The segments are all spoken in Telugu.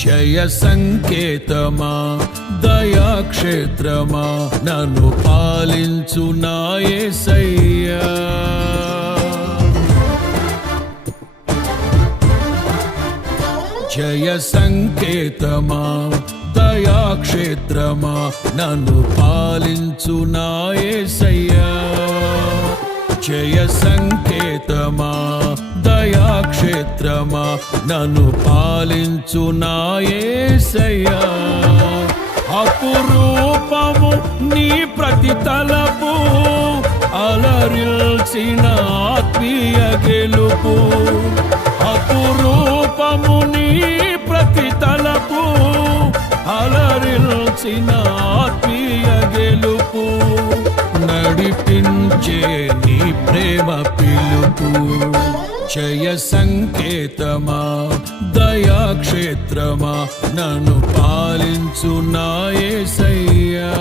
జయ సంకేతమా దయాక్షేత్రమా నన్ను పాలించు నా యేసయ్యా. జయ సంకేతమా దయాక్షేత్రమా నన్ను పాలించు నా యేసయ్యా. జయ సంకేతమా దయాక్షేత్రమా నన్ను పాలించు నా యేసయ్యా. అపురూపము నీ ప్రతి తలపు అలరిల్చిన ఆత్మీయ గెలుపు. అపురూపము నీ ప్రతి తలపు అలరిల్చిన ఆత్మీయ గెలుపు. నడిపించే నీ ప్రేమ పిలుపు. జయ సంకేతమా దయాక్షేత్రమా నన్ను పాలించు నా యేసయ్యా.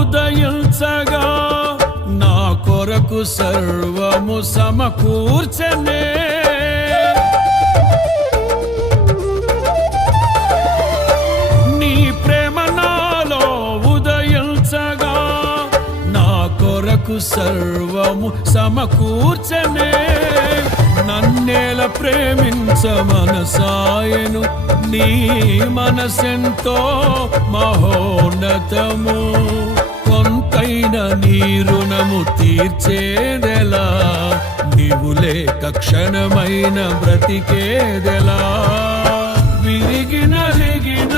ఉదయించగా నా కొరకు సర్వము సమకూర్చనే. నీ ప్రేమ నాలో ఉదయించగా నా కొరకు సర్వము సమకూర్చనే. నన్నేల ప్రేమించ మనసాయను నీ మనసెంతో మహోన్నతము. కొంతైన నీ రుణము తీర్చేదెలా, నీవు లేక క్షణమైన బ్రతికేదెలా. విరిగిన రిగిన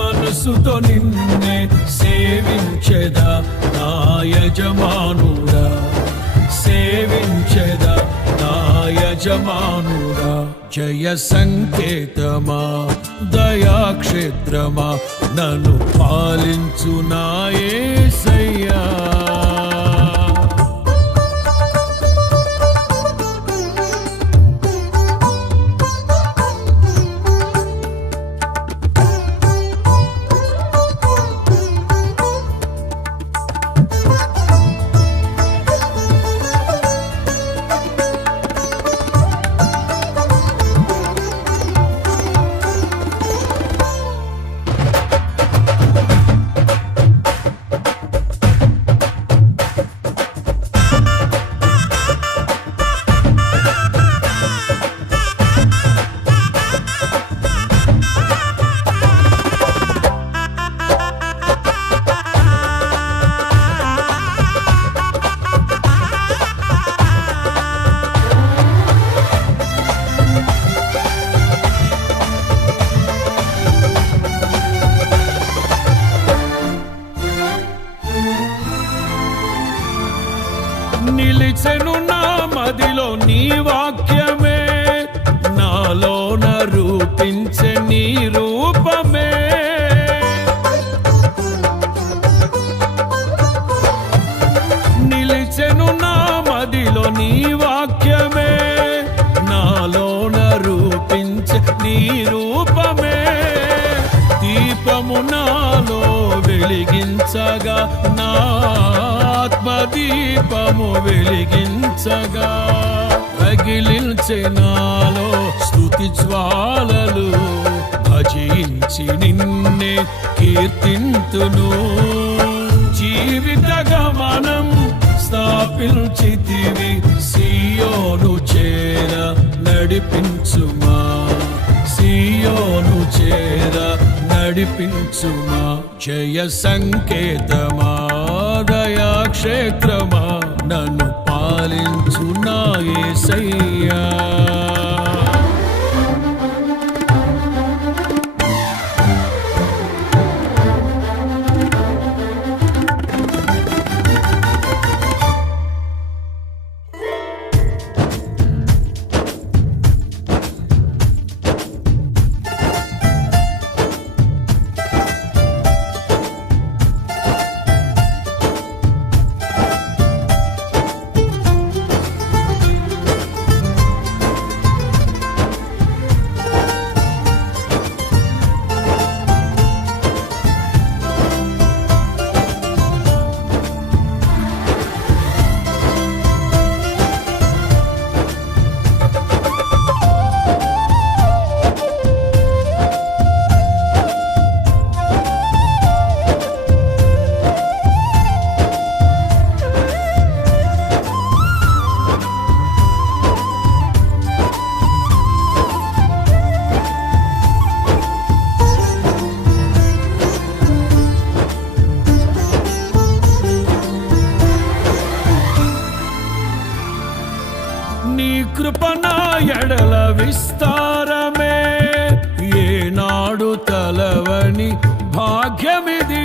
మనసుతో నిన్నే సేవించెదా నా యజమానుడా. సేవించెదా నా యజమానుడా. జయ సంకేతమా దయాక్షేత్రమా నన్ను పాలించు నా యేసయ్యా. నిలిచెను నా మదిలో నీ వాక్యమే, నాలోన రూపించే నీ రూపమే. నిలిచెను నా మదిలో నీ వాక్యమే, నాలోన రూపించే నీ రూపమే. దీపము నాలో వెలిగించగా నా ఆత్మ దీపము వెలిగించగా రగిలించే నాలో స్తుతి జ్వాలలు భజించి నిన్నే కీర్తింతును జీవిత గమనం స్థాపించితివి సియోను చేర నడిపించుమా సియోను చేర నడిపించుమా జయ సంకేతమా దయాక్షేత్రమా నన్ను పాలించు నా యేసయ్యా నీ కృప నా ఎడల విస్తారమే ఏనాడు తలవని భాగ్యమిది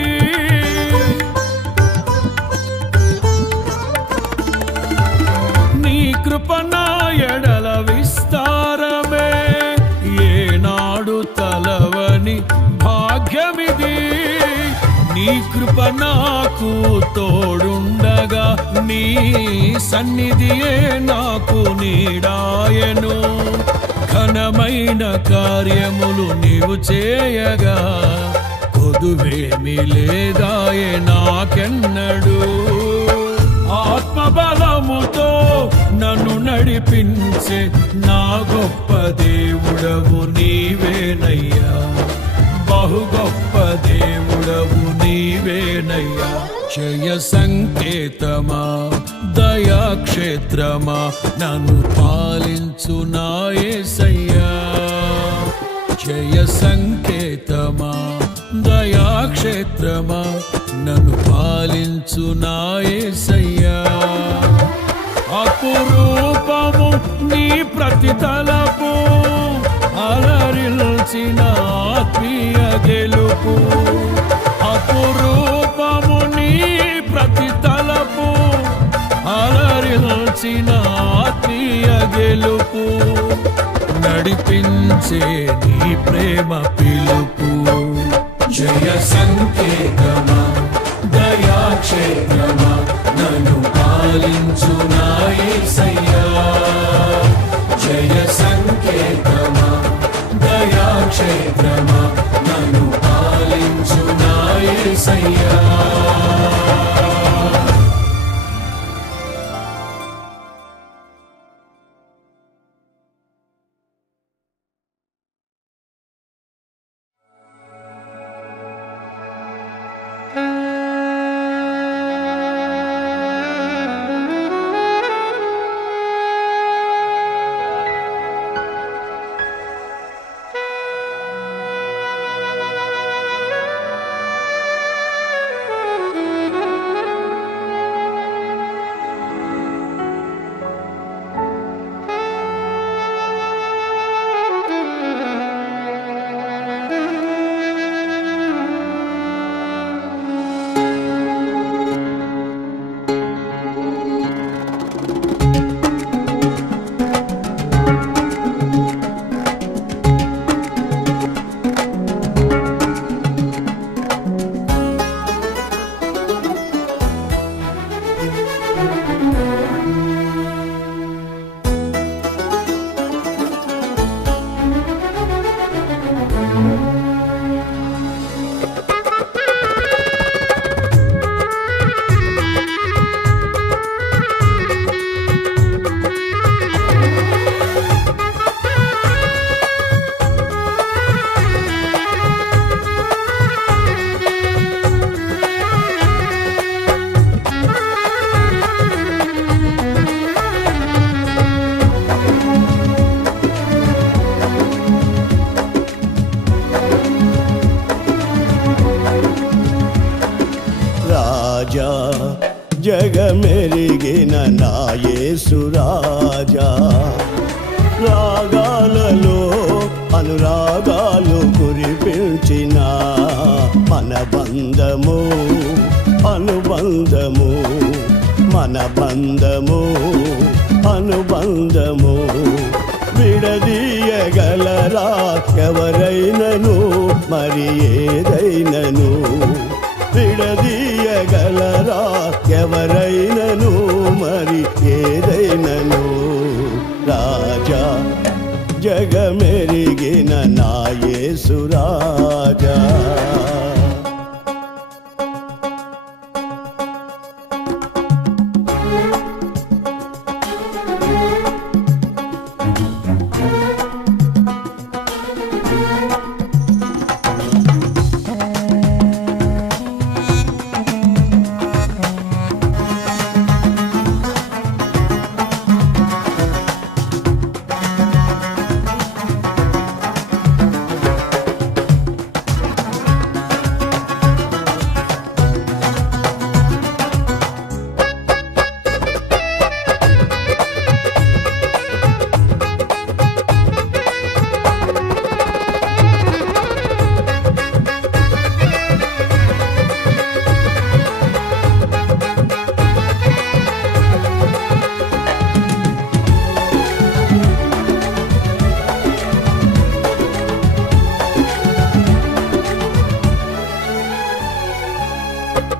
నీ కృప నా ఎడల విస్తారమే ఏనాడు తలవని భాగ్యమిది నీ కృప నాకు తోడుండగా నీ సన్నిధియే నాకు నీడాయను ఘనమైన కార్యములు నీవు చేయగా కొదువేమి లేదాయే నాకెన్నడు ఆత్మబలముతో నన్ను నడిపించే నా గొప్ప దేవుడవు నీవేనయ్యా బహు గొప్ప దేవుడవు నీవేనయ్యా జయ సంకేతమా దయాక్షేత్రమా నన్ను పాలించు నా యేసయ్యా జయ సంకేతమా దయాక్షేత్రమా నన్ను పాలించు నా యేసయ్యా అపురూపము నీ ప్రతి తలపు అలరిల్చిన ఆత్మీయ గెలుపు అపురూపము నీ ప్రతి తలపు అలరిల్చిన ఆత్మీయ గెలుపు నడిపించే నీ ప్రేమ పిలుపు జయ సంకేతమా దయాక్షేత్రమా నన్ను పాలించు నా యేసయ్యా జయ సంకేతమా దయాక్షేత్రమా నన్ను పాలించు నా యేసయ్యా Thank you. బంధము అనుబంధము విడదీయగలరా ఎవరైనను మరి ఏదైనను విడదీయగలరా ఎవరైనను మరి ఏదైనను రాజా జగమెరిగిన నా యేసు రాజా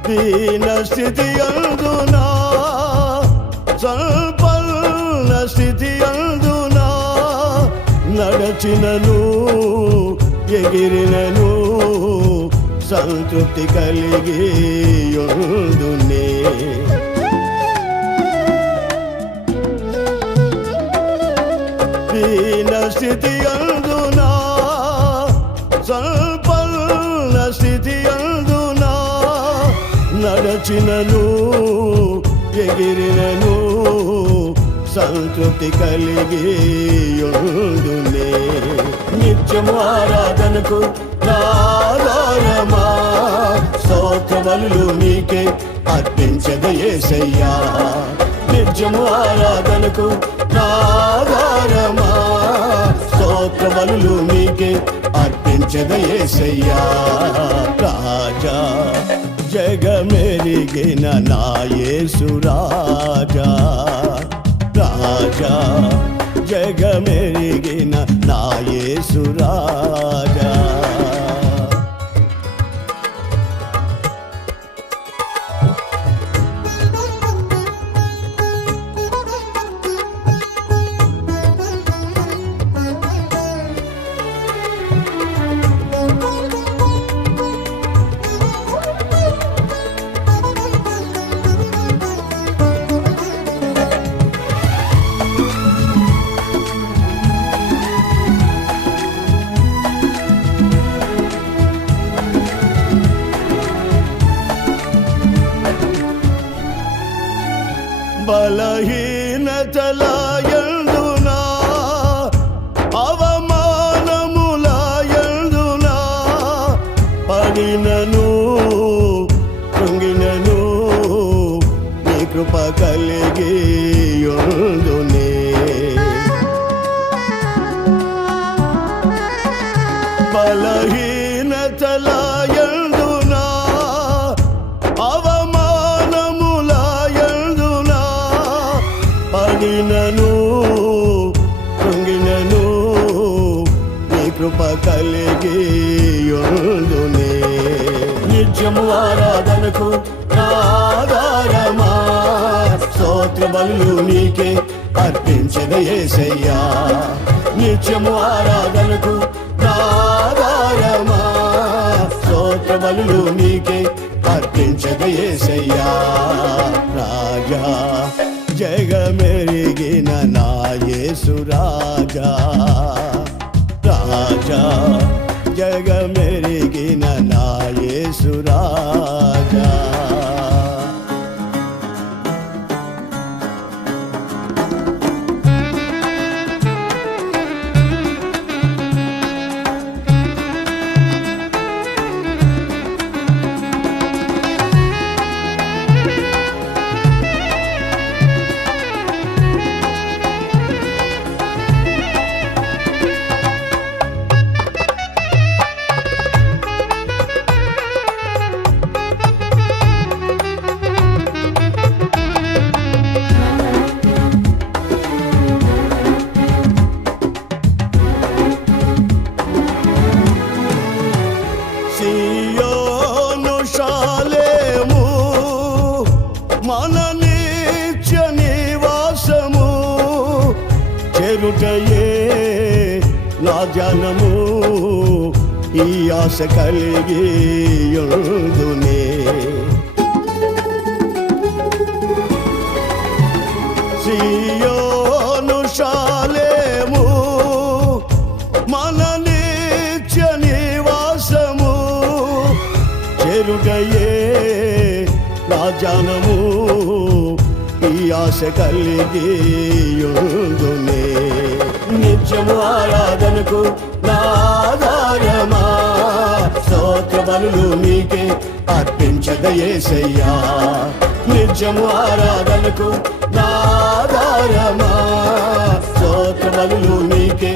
దీన స్థితి అందునా సంపన్న స్థితి అందునా నడచినను ఎగిరినను సంతృప్తి కలిగి యుందునే దీన స్థితి అందునా సంపన్న స్థితి అందునా నడచినను ఎగిరినను సంతృప్తి కలిగి యుందునే నిత్యము ఆరాధనకు ఆధారమా స్తోత్ర బలులు నీకే అర్పించద యేసయ్యా నిత్యము ఆరాధనకు ఆధారమా స్తోత్ర బలులు నీకే అర్పించద యేసయ్యా రాజా జగమెరిగిన నా యేసు రాజా రాజా జగమెరిగిన నా యేసు రాజా బలహీనతల యందునా అవమానముల యందునా పడినను కృంగినను నీ కృప కలిగి యుందునే బలహీనతల యందునా పడినను కృంగినను నీ కృప కలిగి యుందునే నిత్యము ఆరాధనకు ఆధారమా స్తోత్ర బలులు నీకే అర్పించద యేసయ్యా నిత్యము ఆరాధనకు ఆధారమా స్తోత్ర బలులు నీకే అర్పించద యేసయ్యా రాజా జగమెరిగిన నా యేసు రాజా రాజా జగమెరిగిన నా యేసు రాజా చేరుటయే నా ధ్యానము, ఈ ఆశ కలిగి యుందునే. సియోను శాలేము మన నిత్య నివాసము, చేరుటయే నా ధ్యానము, ఈ ఆశ కలిగి యుందునే. నిత్యము ఆరాధనకు నా ఆధారమా, స్తోత్ర బలులు నీకే అర్పించద యేసయ్యా. నిత్యము ఆరాధనకు నా ఆధారమా, స్తోత్ర బలులు నీకే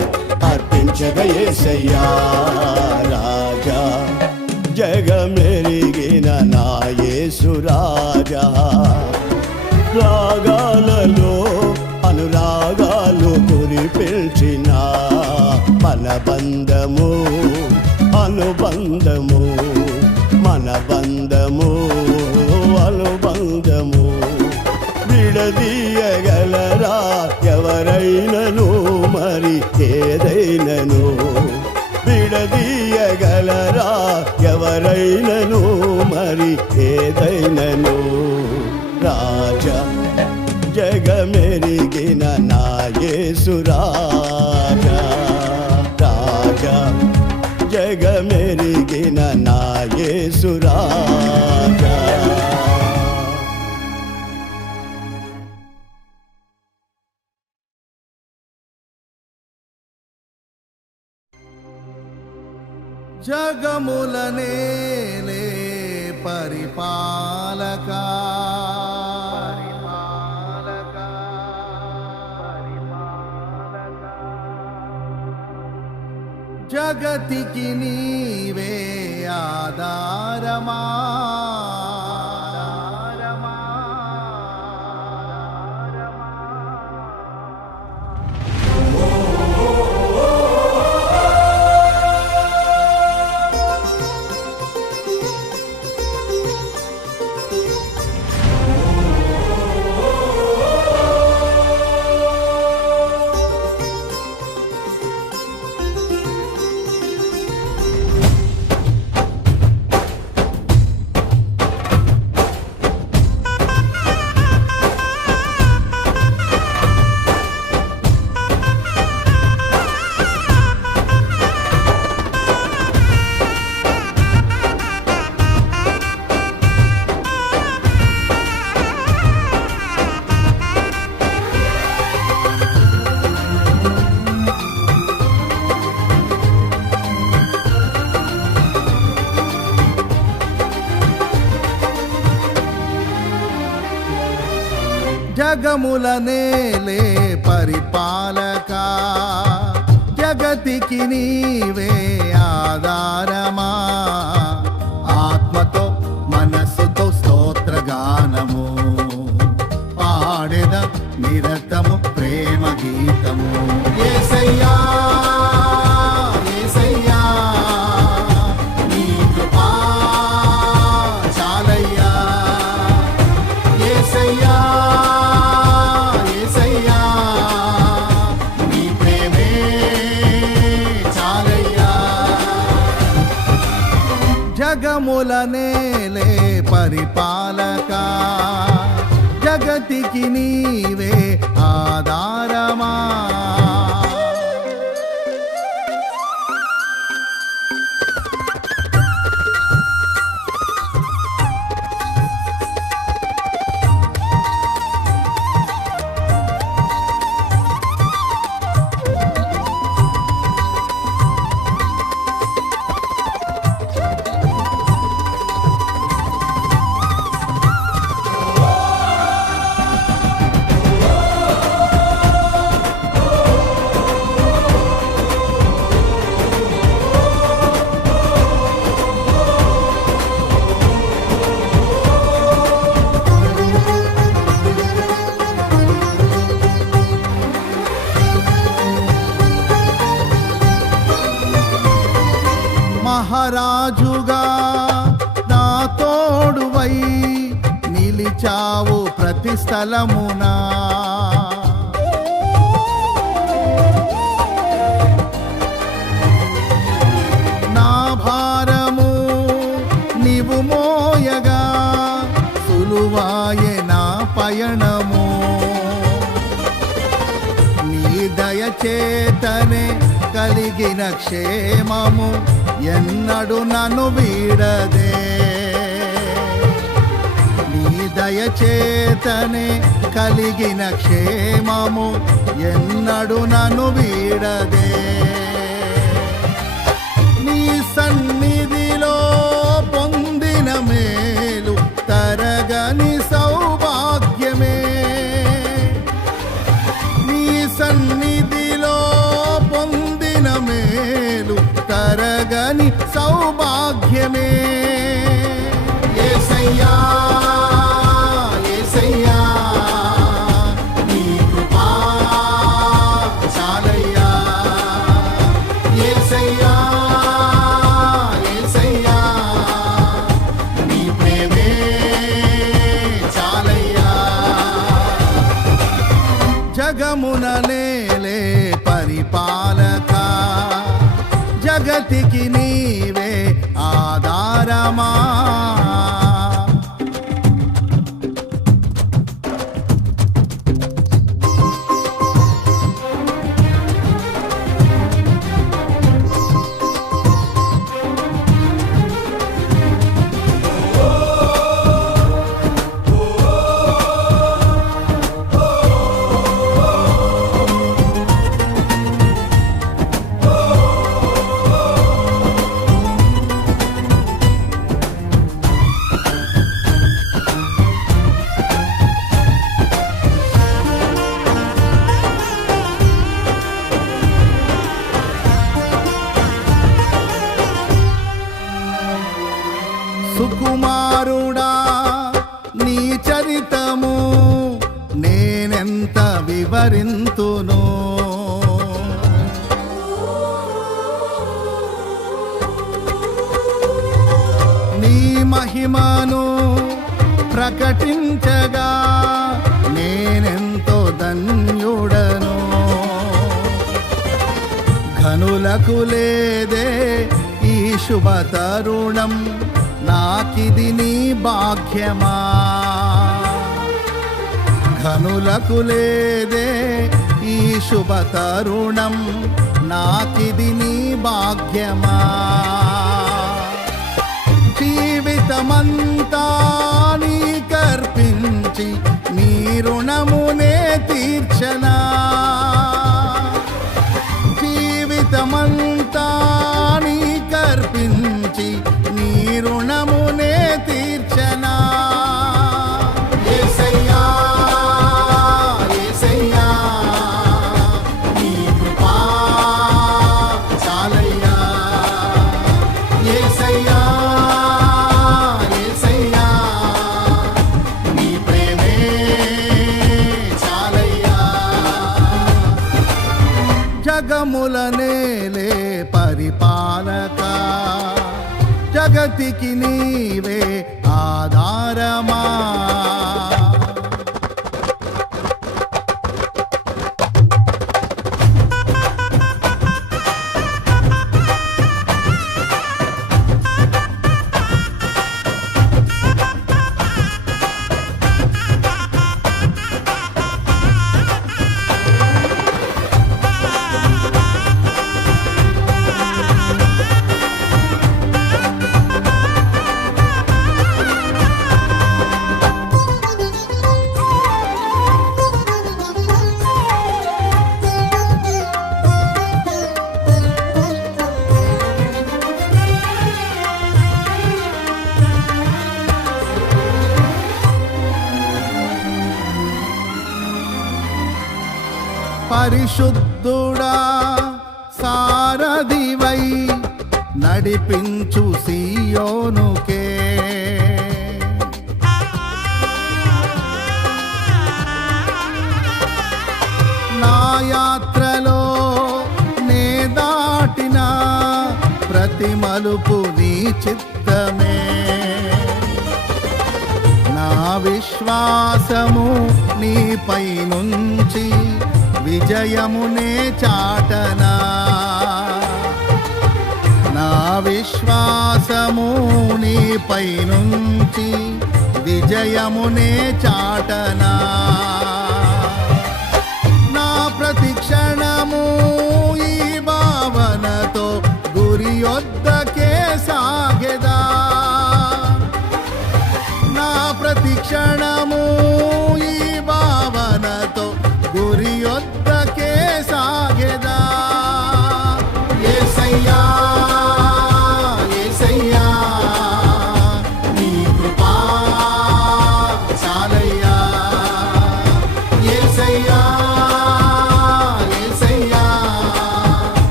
అర్పించద యేసయ్యా. రాజా జగమెరిగిన నా యేసు రాజా, రాగాలలో అనురాగాలు కురిపిల్చిన మన బంధము అనుబంధము, మన బంధము అనుబంధము. విడదీయగలరా ఎవరైనను మరి ఏదైనను, విడదీయగలరా ఎవరైనను మరి ఏదైనను. రాజా జగమెరిగిన నా యేసు రాజా, రాజా జగమెరిగిన నా యేసు రాజా. జగములనేలే పరిపాలకా, జగతికి నీవే ఆధారమా, జగములనేలే పరిపాలకా, జగతికి నీవే ఆధారమా. ఆత్మతో మనస్సుతో స్తోత్రగానము పాడెద నిరతము ప్రేమ గీతము. యేసయ్యా యేసయ్యా నీ కృపా చాలయ్యా. యేసయ్యా యేసయ్యా నీ ప్రేమే చాలయ్యా. జగములనేలే పరిపాలకా, జగతికి నీవే ఆధారమా. మహారాజుగా నా తోడువై నిలిచావు ప్రతి స్థలమునా. చేతనే కలిగిన క్షేమము ఎన్నడు నన్ను వీడదే. నీ దయ చేతనే కలిగిన క్షేమము ఎన్నడు నన్ను వీడదే. నీ సన్నిధిలో పొందిన మేలు తరగని సౌభాగ్యమే. నీ సన్నిధిలో పొందిన మేలు తరగని సౌభాగ్యమే. యేసయ్యా యేసయ్యా నీ కృపా చాలయ్యా. యేసయ్యా యేసయ్యా నీ ప్రేమే చాలయ్యా. జగమున నేలే పరిపాలక జగతికి నీవే ఆధారమా. సుకుమారుడా నీ చరితము నేనెంత వివరింతును. నీ మహిమను ప్రకటించగా నేనెంతో ధన్యుడను. ఘనులకు లేదే ఈ శుభ తరుణం, నాకిది నీ భాగ్యమా. ఘనులకు లేదే ఈ శుభ తరుణం, నాకిది నీ భాగ్యమా. జీవితమంతా నీకర్పించి నీ రుణమునే తీర్చనా. జీవితమంతా నీకర్పించి నీ రుణమునే తీర్చనా. యేసయ్యా యేసయ్యా నీ కృపా చాలయ్యా. యేసయ్యా యేసయ్యా నీ ప్రేమే చాలయ్యా. జగముల నేలే పరిపాలక జగతికి నీవే ఆధారమా. పరిశుద్ధుడా సారథివై నడిపించు సియోనుకే. నా యాత్రలో నే దాటిన ప్రతి మలుపు నీ చిత్తమే. నా విశ్వాసము నీపై నుంచి విజయమునే చాటనా. నా విశ్వాసము నీపై నుంచి విజయమునే చాటనా. నా ప్రతి క్షణము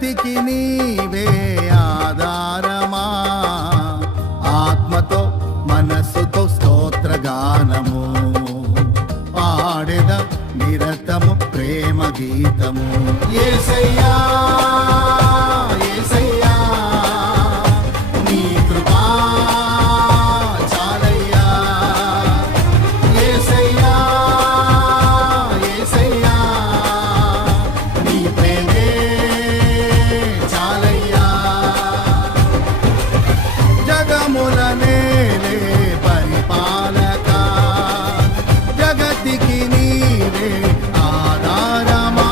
జగతికి నీవే ఆధారమా, ఆత్మతో మనస్సుతో స్తోత్రగానము పాడెద నిరతము ప్రేమ గీతము. యేసయ్యా యేసయ్యా నీ కృపా చాలయ్యా, యేసయ్యా యేసయ్యా నీ ప్రేమే చాలయ్యా. జగముల నేలే పరిపాలక, జగతికి నీవే ఆధారమా.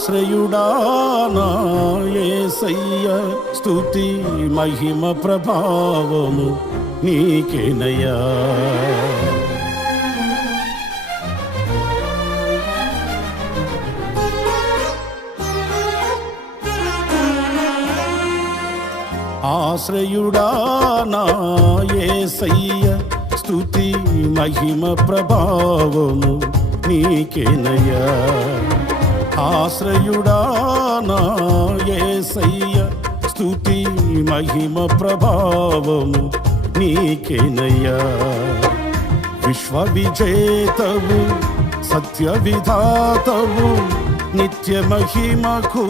ఆశ్రయుడా నా యేసయ్య స్తుతి మహిమ ప్రభావము నీకేనయ్యా. ఆశ్రయుడా నా యేసయ్య స్తుతి మహిమ ప్రభావము నీకేనయ్యా. ఆశ్రయుడా నా యేసయ్య స్తుతి మహిమ ప్రభావము నీకేనయ్యా. విశ్వ విజేతవు సత్య విధాతవు నిత్య మహిమకు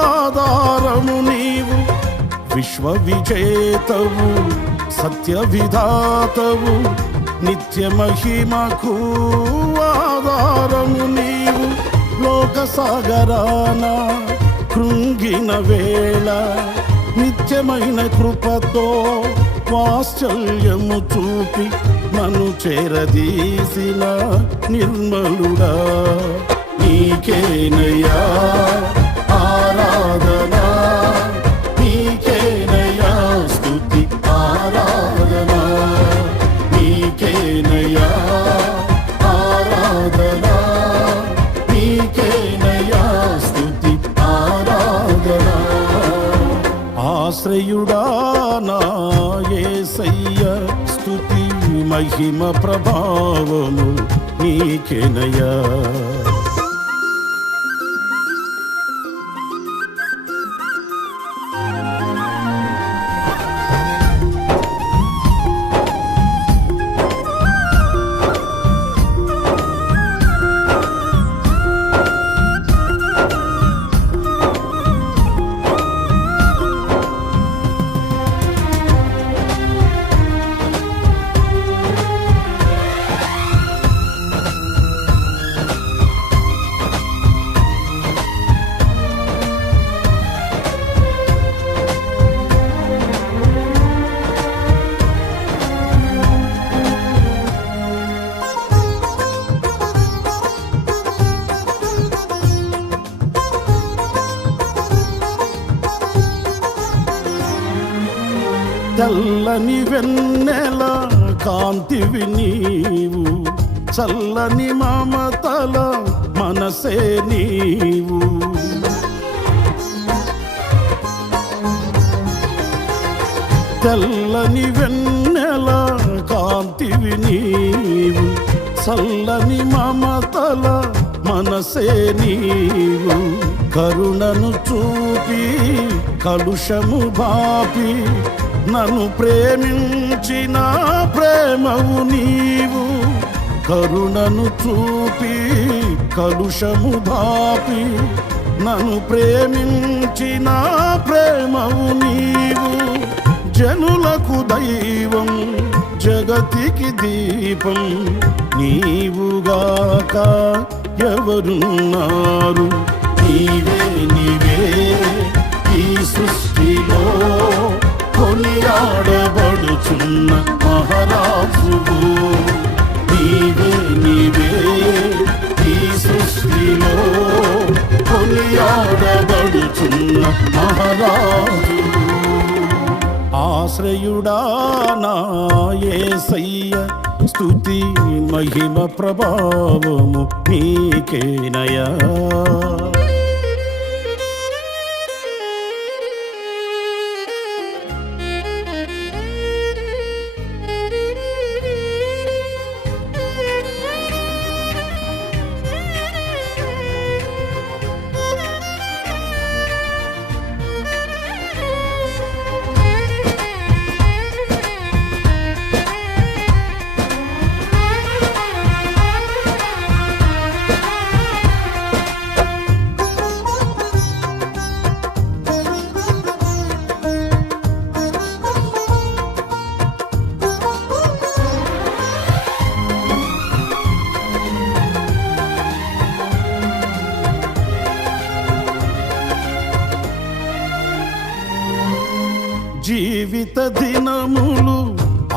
ఆధారము నీవు. విశ్వ విజేతవు సత్య విధాతవు నిత్య మహిమకు ఆధారము నీవు. లోక సాగరాన కృంగిన వేళ నిత్యమైన కృపతో వాత్సల్యము చూపి నన్ను చేరదీసిన నిర్మలుడా నీకేనయ్యా ఆరాధనా. నీకేనయ్యా స్తుతి ఆరాధనా. నీకేనయ్యా ఆరాధనా. నీకేనయ్యా స్తుతి ఆరాధనా. ఆశ్రయుడా నా యేసయ్య స్తుతి మహిమ ప్రభావము నీకేనయ్యా. తెల్లని వెన్నెల కాంతివి నీవు, చల్లని మమతల మనసే నీవు. తెల్లని వెన్నెల కాంతివి నీవు, చల్లని మమతల మనసే నీవు. కరుణను చూపి కలుషము బాపి నన్ను ప్రేమించిన ప్రేమవు నీవు. కరుణను చూపి కలుషము బాపి నన్ను ప్రేమించిన ప్రేమవు నీవు. జనులకు దైవం జగతికి దీపం నీవుగాక ఎవరున్నారు. నీవే నీవే ఈ సృష్టిలో కొనియాడబడుచున్న మహారాజువు. నీవే నీవే ఈ సృష్టిలో కొనియాడబడుచున్న మహారాజు. ఆశ్రయుడా నా యేసయ్య స్తుతి మహిమ ప్రభావము నీకేనయ్యా. జీవిత దినములు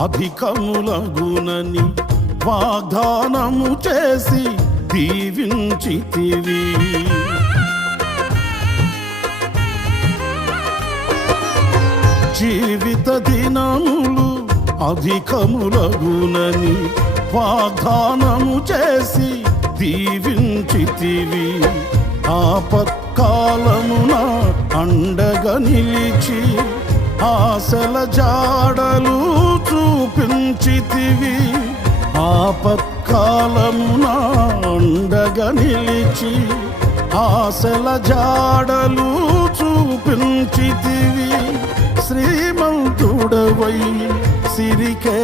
అధికములగునని వాగ్దానము చేసి దీవించితివి. జీవిత దినములు అధికములగునని వాగ్దానము చేసి దీవించితివి. ఆపత్కాలమున అండగా నిలిచి ఆశల జాడలు చూపించితివి. ఆపత్కాలమున అండగా నిలిచి ఆశల జాడలు చూపించితివి. శ్రీమంతుడవై సిరికే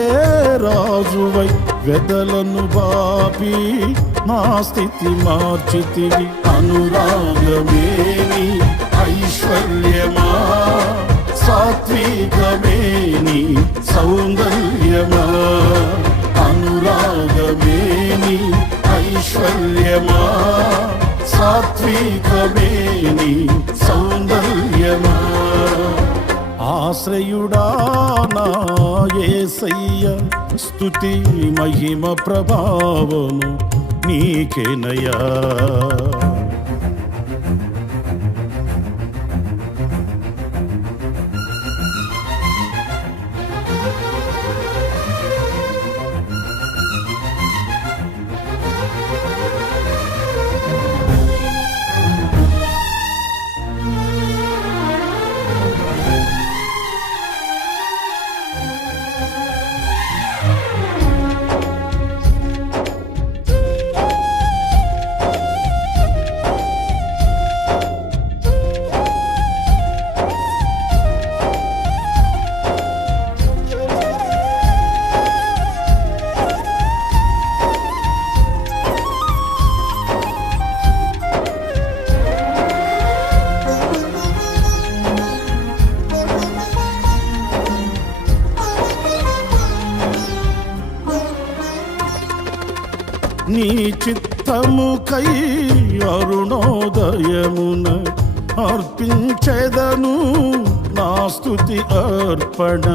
రాజువై వెదలను బాపి నా స్థితి మార్చితివి. అనురాగమేని ఐశ్వర్యమా, సాత్వికమేని సౌందర్యమా. అనురాగమేని ఐశ్వర్యమా, సాత్వికమేని సౌందర్యమా. ఆశ్రయుడా నా యేసయ్య, స్తుతి మహిమ ప్రభావము నీకేనయ్యా. నీ చిత్తముకై అరుణోదయమున అర్పించెదను నా స్తుతి అర్పణ.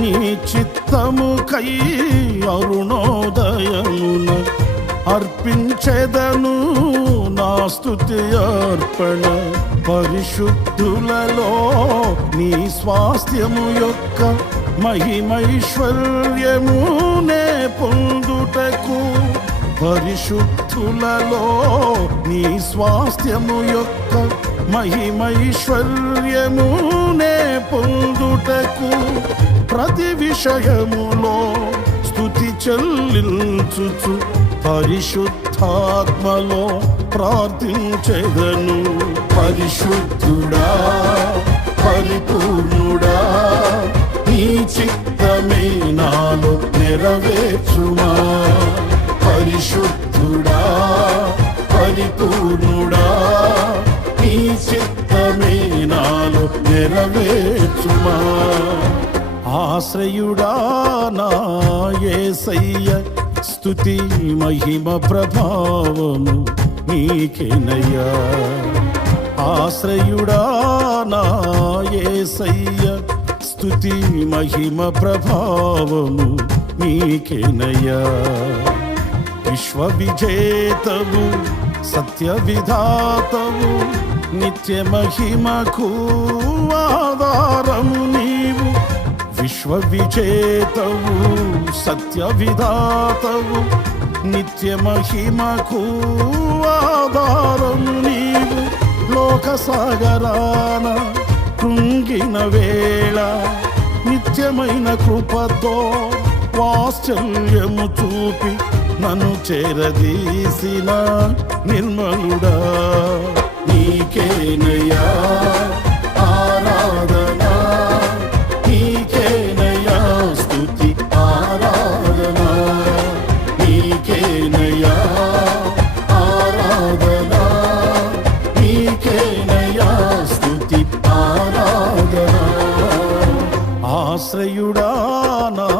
నీ చిత్తముకై అరుణోదయమున అర్పించెదను నా స్తుతి అర్పణ. పరిశుద్ధులలో నీ స్వాస్థ్యము యొక్క మహిమైశ్వర్యమునే పొందుటకు. పరిశుద్ధులలో నీ స్వాస్థ్యము యొక్క మహిమైశ్వర్యమునే పొందుటకు. ప్రతి విషయములో స్తుతి చెల్లించుచు పరిశుద్ధాత్మలో ప్రార్థించెదను. పరిశుద్ధుడా పరిపూర్ణుడా, నీ చిత్తమే నాలో నెరవేర్చుమా. పరిశుద్ధుడా పరిపూర్ణుడా, నీ చిత్తమే నాలో నెరవేర్చుమా. ఆశ్రయుడా నా యేసయ్య, స్తుతి మహిమ ప్రభావము నీకేనయ్యా. ఆశ్రయుడా నా యేసయ్య, స్తుతి మహిమ ప్రభావము నీకేనయ్యా. విశ్వ విజేతవు సత్య విధాతవు, నిత్య మహిమకు ఆధారము నీవు. విశ్వ విజేతవు సత్య విధాతవు, నిత్య మహిమకు ఆధారము నీవు. లోక సాగరాన కృంగిన వేళ నిత్యమైన కృపతో వాత్సల్యము చూపి నన్ను చేరదీసిన నిర్మలుడా నీకేనయ్యా ఆరాధన. నీకేనయ్యా స్తుతి ఆరాధన. నీకేనయ్యా ఆరాధన. నీకేనయ్యా స్తుతి ఆరాధన. ఆశ్రయుడా నా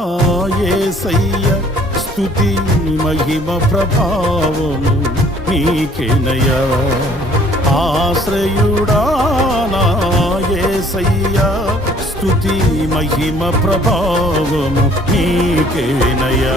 యేసయ్య, స్తుతి మహిమ ప్రభావము నీకేనయ్యా. ఆశ్రయుడా నా యేసయ్య, స్తుతి మహిమ ప్రభావము నీకేనయ్యా.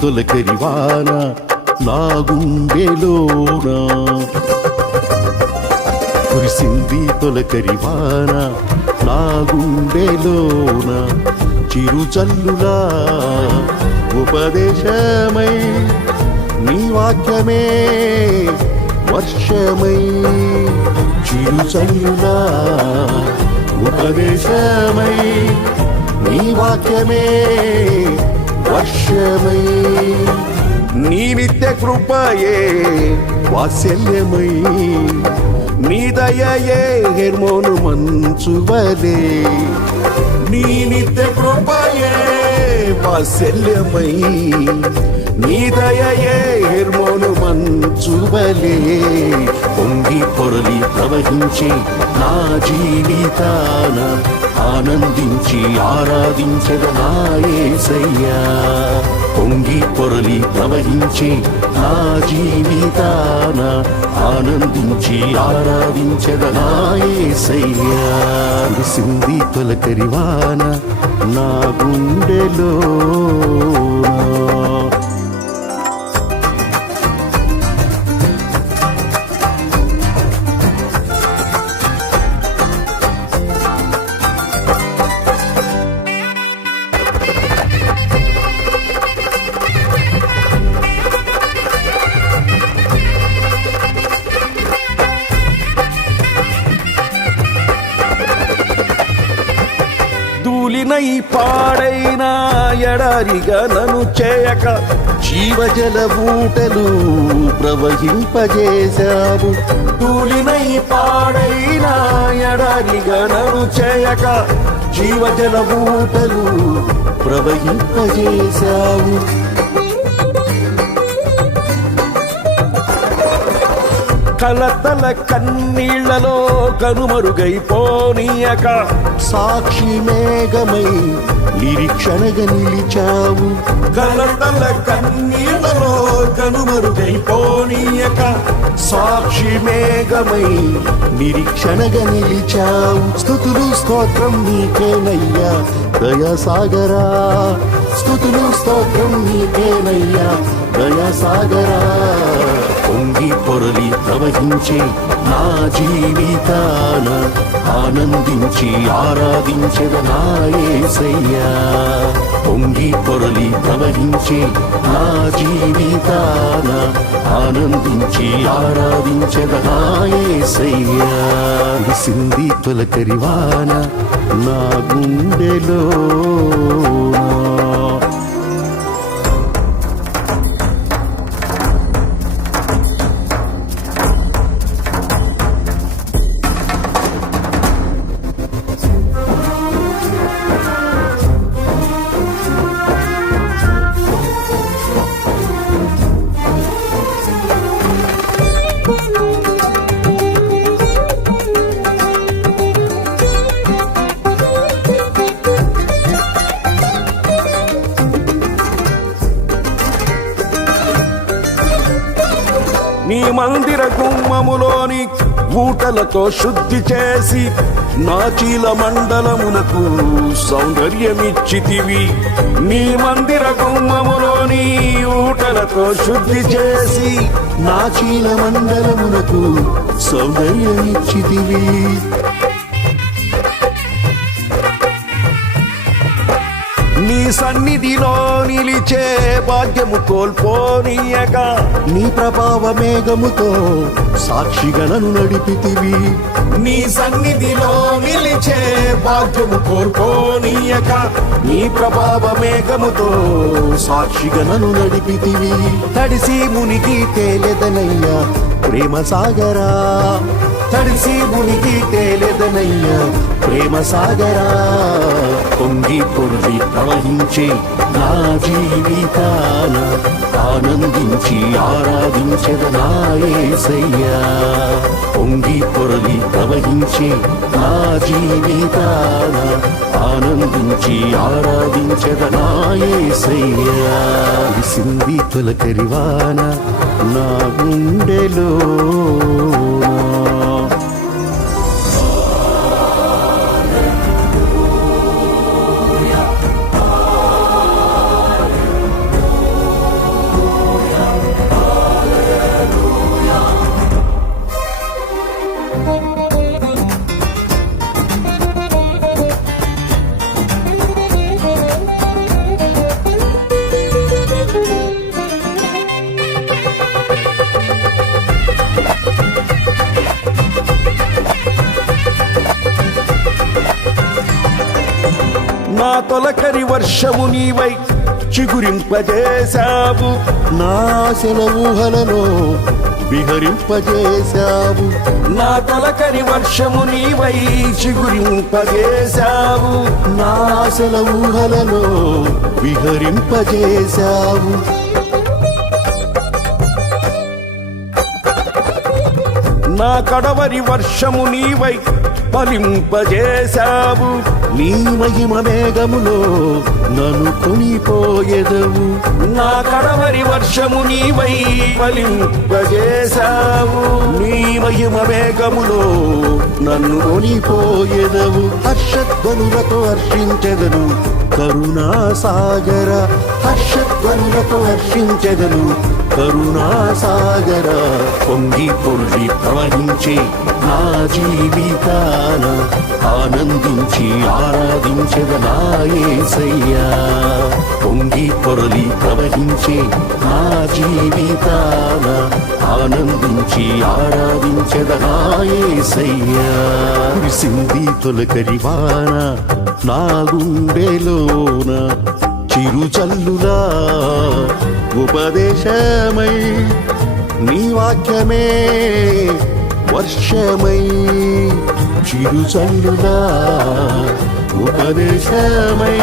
తొలకరివాన నా గుండెలోన కురిసింది తొలకరివాన నా గుండెలోన చిరుచల్లులా ఉపదేశమై నీ వాక్యమే వర్షమై చిరుచల్లులా ఉపదేశమై నీ వాక్యమే వర్షమై నీ నిత్య కృపయే వాత్సల్యమై నీ దయయే హెర్మోను మంచువలే నీ నిత్య కృపయే వాత్సల్యమై నీ దయయే హెర్మోను మంచువలే పొంగి పొరలి ప్రవహించే నా జీవితాన ఆనందించి ఆరాధించెద నా యేసయ్యా పొంగి పొరలి ప్రవహించే నా జీవితాన ఆనందించి ఆరాధించెద నా యేసయ్యా కురిసింది తొలకరివాన నా గుండెలో ధూళినై పాడైన ఎడారిగా నన్ను చేయక జీవజల ఊటలు ప్రవహింపజేశావు ధూళినై పాడైన ఎడారిగా నన్ను చేయక జీవజల ఊటలు ప్రవహింపజేశావు కలతల కన్నీళ్లలో కనుమరుగైపోనీయక సాక్షి మేఘమై నిరీక్షణగా నిలిచావు కలతల కన్నీళ్లలో కనుమరుగైపోనీయక సాక్షి మేఘమై నిరీక్షణగా నిలిచావు స్తుతులు స్తోత్రం నీకేనయ్యా దయాసాగరా స్తుతులు స్తోత్రం నీకేనయ్యా దయాసాగరా పొంగి పొరలి ప్రవహించే నా జీవితాన ఆనందించి ఆరాధించెద నా యేసయ్యా పొంగి పొరలి ప్రవహించే నా జీవితాన ఆనందించి ఆరాధించెద నా యేసయ్యా కురిసింది తొలకరివాన నా గుండెలో నీ మందిర గుమ్మములోని ఊటలతో శుద్ధి చేసి నా చీల మండలమునకు సౌందర్యమిచ్చితివి నీ మందిర గుమ్మములోని ఊటలతో శుద్ధి చేసి నా చీల మండలమునకు సౌందర్యమిచ్చితివి నీ సన్నిధిలో నిలిచే భాగ్యము కోల్పోనీయక నీ ప్రభావ మేఘముతో సాక్షిగణను నడిపితివి నీ సన్నిధిలో నిలిచే భాగ్యము కోల్పోనీయక నీ ప్రభావ మేఘముతో సాక్షిగణను నడిపితివి తడిసి మునిగి తేలెదనయ్యా ప్రేమ సాగరా తడిసి మునిగి తేలెదనయ్యా ప్రేమ సాగరా పొంగి పొర్లి ప్రవహించే నా జీవితాన ఆనందించి ఆరాధించెద నా యేసయ్యా పొంగి పొరలి ప్రవహించే నా జీవితాన ఆనందించి ఆరాధించెద నా యేసయ్యా కురిసింది తొలకరివాన నా గుండెలో తొలకరి వర్షము నీవై చిగురింపజేశావు, నా ఆశల ఊహలలో విహరింపజేశావు. నా తొలకరి వర్షము నీవై చిగురింపజేశావు, నా ఆశల ఊహలలో విహరింపజేశావు. నా కడవరి వర్షము నీవై ఫలింపజేశావు, నీ మహిమ మేఘములో నన్ను కొనిపోయెదవు. నా కడవరి వర్షము నీవై ఫలింపజేశావు, నీ మహిమ మేఘములో నన్ను కొనిపోయెదవు. హర్షధ్వనులతో హర్షించెదను కరుణా సాగర, హర్షధ్వనులతో హర్షించెదను కరుణా సాగర. పొంగి పొర్లి ప్రవహించే నా జీవితాన ఆనందించి ఆరాధించెద నా యేసయ్యా. పొంగి పొరలి ప్రవహించే నా జీవితాన ఆనందించి ఆరాధించెద నా యేసయ్యా. కురిసింది తొలకరి వాన నా గుండెలోన, చిరుచల్లులా ఉపదేశమై, నీ వాక్యమే వర్షమై. చిరుచల్లులా ఉపదేశమై,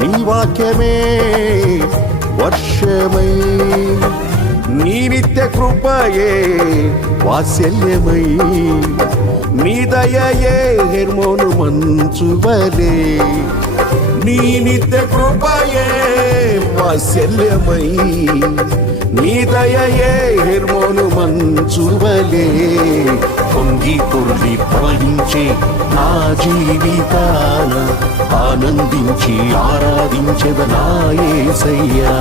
నీ వాక్యమే వర్షమై. నీ నిత్య కృపయే వాత్సల్యమై, నీ దయయే హెర్మోను మంచువలే. నీ నిత్య కృపయే వాత్సల్యమై, నీ దయయే హెర్మోను మంచువలే. పొంగి పొర్లి ప్రవహించే నా జీవితాన ఆనందించి ఆరాధించెద నా యేసయ్యా.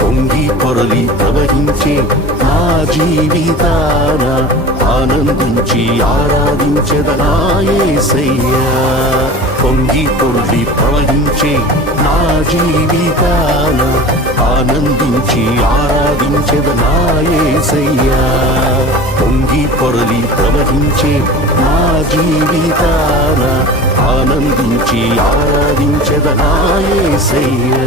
పొంగి పొరలి ప్రవహించే నా జీవితాన ఆనందించి ఆరాధించెద నా యేసయ్యా. పొంగి పొర్లి ప్రవహించే నా జీవితాన ఆనందించి ఆరాధించెద నా యేసయ్యా. పొంగి పొరలి ప్రవహించే నా జీవితాన ఆనందించి ఆరాధించెద నా యేసయ్యా.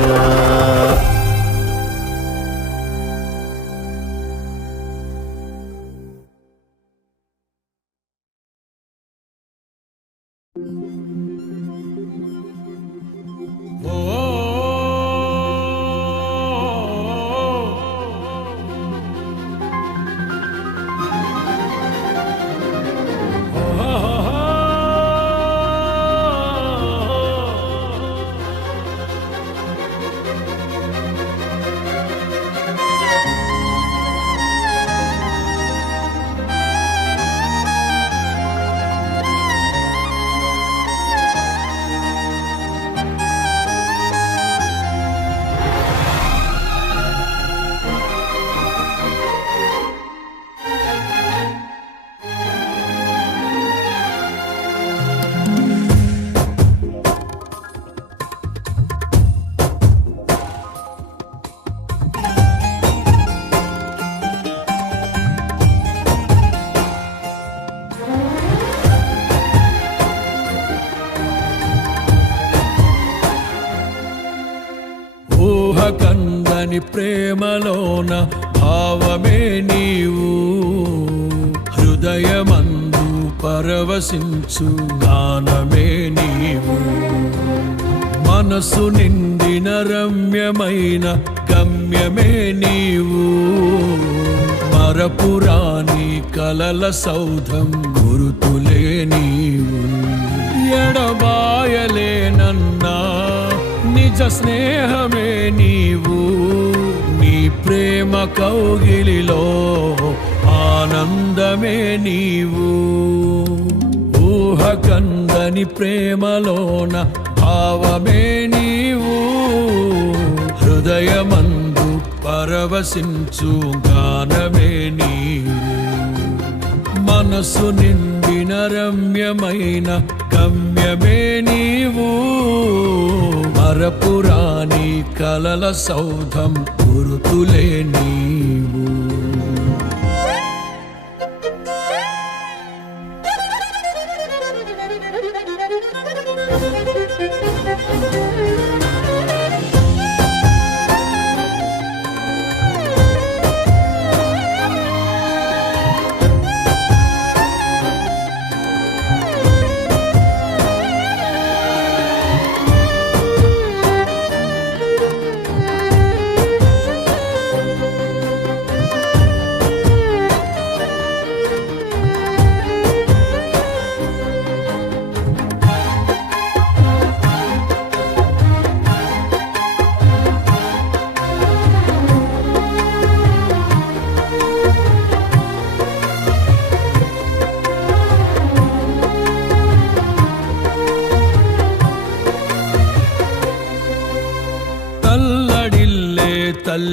కందని ప్రేమలోన భావమే నీవు, హృదయమందు పరవశించు గానమే నీవు. మనసు నిండిన రమ్యమైన గమ్యమే నీవు, మరపురాని కలల సౌధం గురుతులే నీవు. ఎడబాయలేనన్నా నిజ స్నేహమే నీవు, నీ ప్రేమ కౌగిలిలో ఆనందమే నీవు. ఊహ కందని ప్రేమలోన భావమే నీవు, హృదయమందు పరవశించు గానమే నీవు. మనసు నిండిన రమ్యమైన గమ్యమే నీవు, మరపురాని కలల సౌధం గురుతులే నీవు.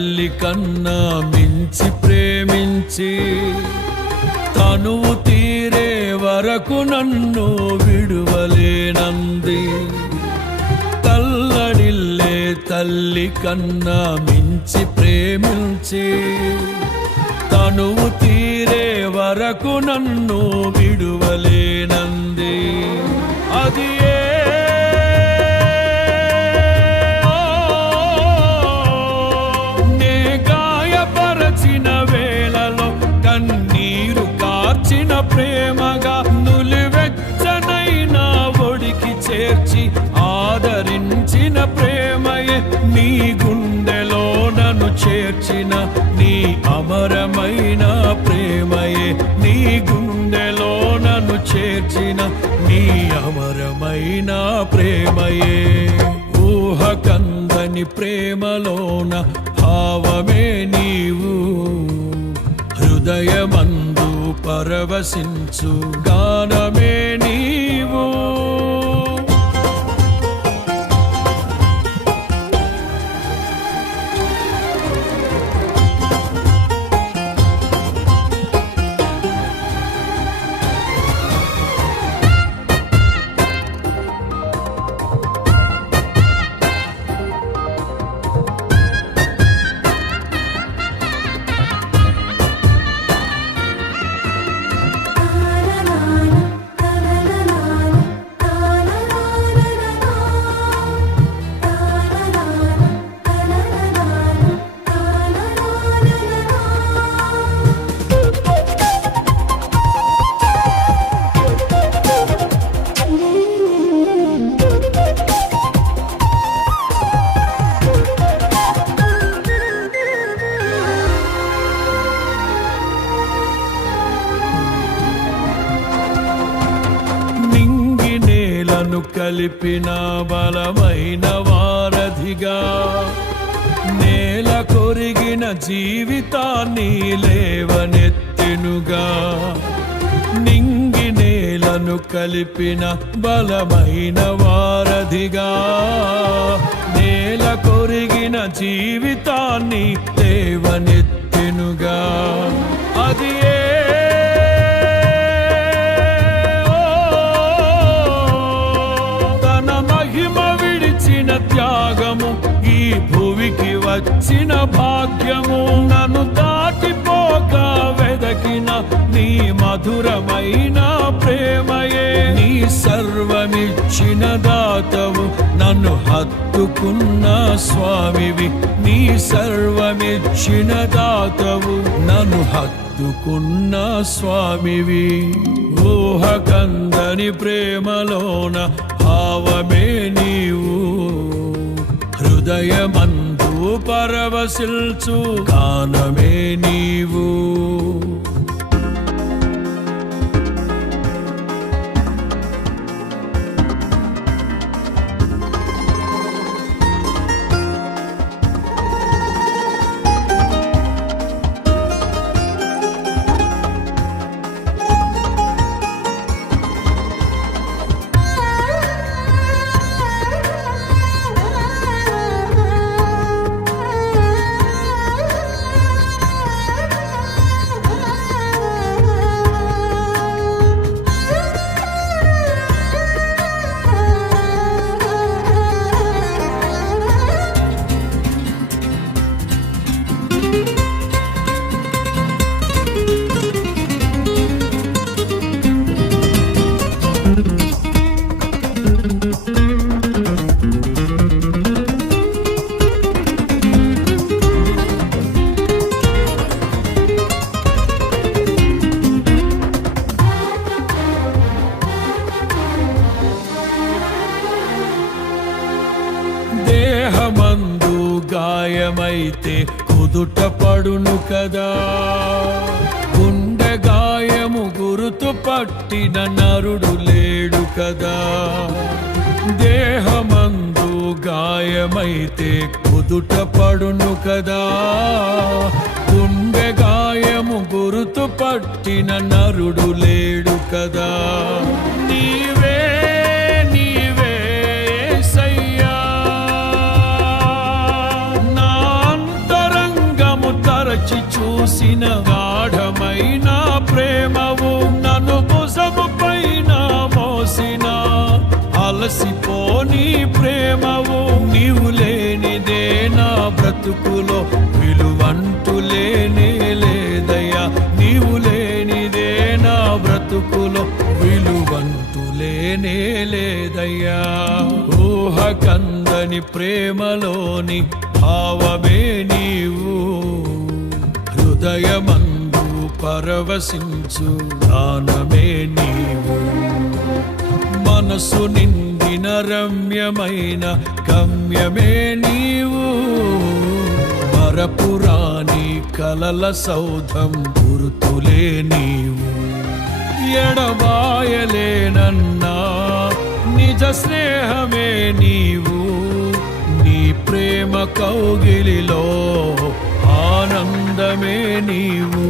తల్లి కన్నా మించి ప్రేమించి తనువు తీరే వరకు నన్ను విడువలేనంది. తల్లడిల్లే తల్లి కన్నా మించి ప్రేమించి తనువు తీరే వరకు నన్ను విడువలేనంది. అది నే గాయపరచిన వేళలో కన్నీరు కార్చిన ప్రేమగా నులివెచ్చనైనా ఒడికి చేర్చి ఆదరించిన ప్రేమయే నీ గుండెలో నన్ను చేర్చిన నీ అమరమైన ప్రేమయే నీ గుండెలో నన్ను చేర్చిన నీ అమరమైన ప్రేమయే. ఊహ కందని ప్రేమలోన భావమే నీవు హృదయమందు పరవశించు గానమే నీవు. కలిపిన బలమైన వారధిగా నేల కొరిగిన జీవితాన్ని లేవనెత్తెనుగా. నింగి నేలను కలిపిన బలమైన వారధిగా నేల కొరిగిన జీవితాన్ని లేవనెత్తెనుగా. అది త్యాగము ఈ భూమికి వచ్చిన భాగ్యము నన్ను దాటిపోక వెదకిన నీ మధురమైన ప్రేమయే. నీ సర్వమిచ్చిన దాతవు నన్ను హత్తుకున్న స్వామివి. నీ సర్వమిచ్చిన దాతవు నన్ను హత్తుకున్న స్వామివి. ఊహ కందని ప్రేమలోన భావమే నీవు హృదయమందు పరవశిల్చు గానమే నీవు. దేహమందు గాయమైతే కుదుట పడును కదా. గుండె గాయము గురుతు పట్టిన నరుడు లేడు కదా. దేహమందు గాయమైతే కుదుట పడును కదా. గుండె గాయము గురుతు పట్టిన నరుడు లేడు కదా. నీవే యేసయ్యా నా అంతరంగ తరచి చూసిన గాఢమైన ప్రేమవు నన్ను భుజము పైన మోసిన అలసిపోని ప్రేమవు నీవు లేనిదే నా బ్రతుకులో విలువంటూ లేనే లేదయ్యా నీవు లేనిదే నా బ్రతుకులో విలువంటూ లేనే లేదయ్యా ఊహ కందని ప్రేమలోని భావమే నీవు హృదయమందు పరవశించు గానమే నీవు మనసు నిండిన రమ్యమైన గమ్యమే నీవు మరపురాని కలల సౌధం గుర్తులే నీవు ఎడబాయలేనన్నా నిజ స్నేహమే నీవు నీ ప్రేమ కౌగిలిలో ఆనందమే నీవు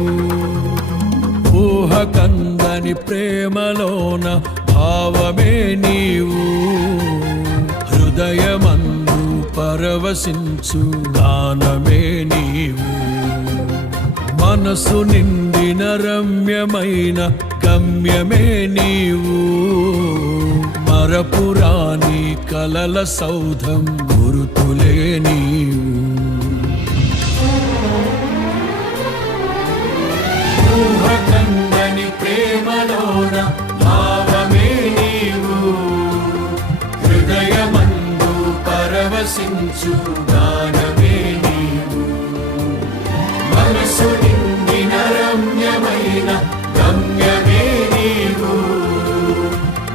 ఊహ కందని ప్రేమలోన భావమే నీవు హృదయమందు పరవశించు గానమే నీవు మనసు నిండిన రమ్యమైన గమ్యమే నీవు మరపురాని కలల సౌధం గుర్తులే నీవు ఊహ కందని ప్రేమలోన భావమే నీవు హృదయమందు పరవశించు గానమే నీవు మనసు నిండిన రమ్యమైన గమ్యమే నీవు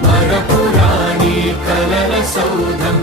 మరపురాని కలల సౌధం